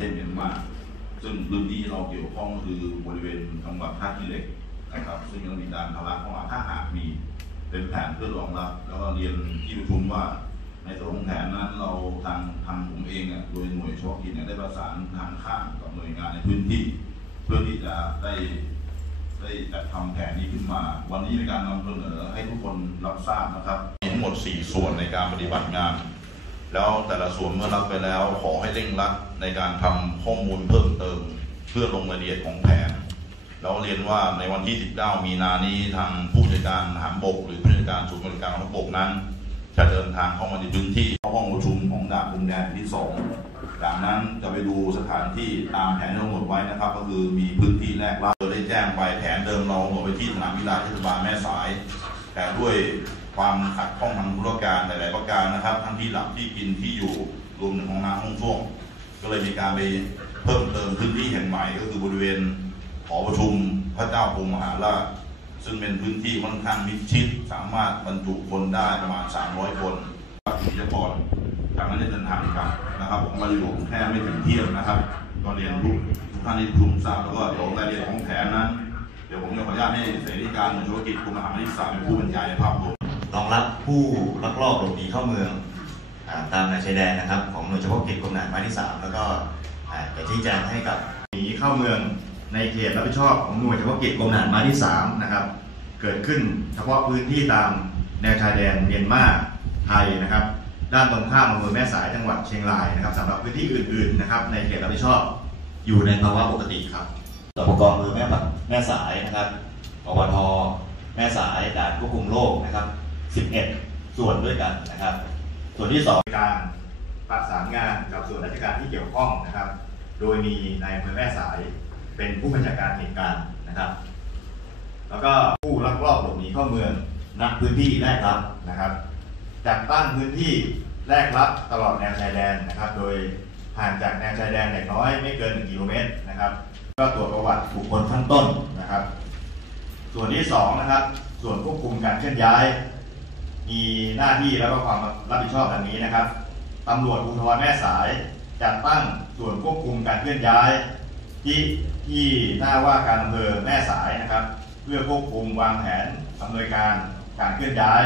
ทศเมียนมาซึ่งพื้นที่เราเกี่ยวข้องคือบริเวณจังหวัดท่าขี้เหล็กนะครับ ซึ่งเรามีการทะลักเข้ามาถ้าหากมีเป็นแผนเพื่อรองรับ แล้วก็เรียนที่ประชุมว่าในส่วนของแผนนั้นเราทางทางผมเองเนี่ยโดยหน่วยเฉพาะกิจเนี่ยได้ประสานทางข้างกับหน่วยงานในพื้นที่ เพื่อที่จะได้ได้จัดทำแผนนี้ขึ้นมา วันนี้ในการนำเสนอให้ทุกคนรับทราบนะครับทั้งหมด 4 ส่วนในการปฏิบัติงาน แล้วแต่ละส่วนเมื่อรับไปแล้วขอให้เร่งรัดในการทำข้อมูลเพิ่มเติม เพื่อลงรายละเอียดของแผนแล้วเรียนว่าในวันที่ 19 มีนานี้ทางผู้จัดการหารบก หรือผู้จัดการศูนย์บริการกองบกนั้น จะเดินทางเข้ามาในพื้นที่ห้องประชุมของด่านดินแดนที่สองจากนั้นจะไปดูสถานที่ตามแผนที่กำหนดไว้นะครับ ก็คือมีพื้นที่แรกเราได้แจ้งไปแผนเดิมเรากำหนดไปที่สนามกีฬาเทศบาลแม่สาย แต่ด้วย ความขัดข้องทางธุรการหลาย ๆ ประการนะครับ ทั้งที่หลับที่กินที่อยู่รวมถึงของน้ำห้องส้วมก็เลยมีการไปเพิ่มเติมพื้นที่แห่งใหม่ก็คือบริเวณหอประชุมพระเจ้าพรมมหาราชซึ่งเป็นพื้นที่ค่อนข้างมิดชิดสามารถบรรจุคนได้ประมาณ 300 คนวิทยากรจากนั้นได้เดินทางกลับนะครับผมมาอยู่แค่ไม่ถึงเที่ยงนะครับก็เรียนทุกทุกท่านที่ชุมทราบแล้วก็เดี๋ยวรายละเอียดของแผนนั้น เดี๋ยวผมจะขออนุญาตให้เสรีการธุรกิจกรมอาหารที่สามเป็นผู้บรรยายภาพรวม รองรับผู้ลักลอบหลบหนีเข้าเมืองตามแนวชายแดนนะครับของหน่วยเฉพาะกิจกรมทหารม้ที่ 3 แล้วก็จะชี้แจงให้กับหนีเข้าเมืองในเขตรับผิดชอบของหน่วยเฉพาะกิจกรมทหารม้าที่ 3 นะครับ เกิดขึ้นเฉพาะพื้นที่ตามแนวชายแดนเมียนมาไทยนะครับ ด้านตรงข้ามอำเภอแม่สายจังหวัดเชียงรายนะครับสำหรับพื้นที่อื่นๆนะครับในเขตรับผิดชอบอยู่ในภาวะปกติครับสปกรอำเภอแม่ปัดแม่สายนะครับปวทแม่สายด่านควบคุมโรคนะครับ 11 ส่วนด้วยกันนะครับ ส่วนที่สองการประสานงานกับส่วนราชการที่เกี่ยวข้องนะครับ โดยมีนายอำเภอแม่สายเป็นผู้บัญชาการเหตุการณ์นะครับ แล้วก็ผู้ลักลอบหลบหนีเข้าเมืองณพื้นที่แรกรับนะครับจัดตั้งพื้นที่แรกรับตลอดแนวชายแดนนะครับ โดยห่างจากแนวชายแดนอย่างน้อยไม่เกิน1กิโลเมตรนะครับ ก็ตรวจประวัติบุคคลข้างต้นนะครับ ส่วนที่สองนะครับ ส่วนควบคุมการเคลื่อนย้าย มีหน้าที่แล้วก็ความรับผิดชอบดังนี้นะครับตำรวจภูธรแม่สายจัดตั้งส่วนควบคุมการเคลื่อนย้าย ที่ที่หน้าว่าการอำเภอแม่สายนะครับ เพื่อควบคุมวางแผนอำนวยการการเคลื่อนย้าย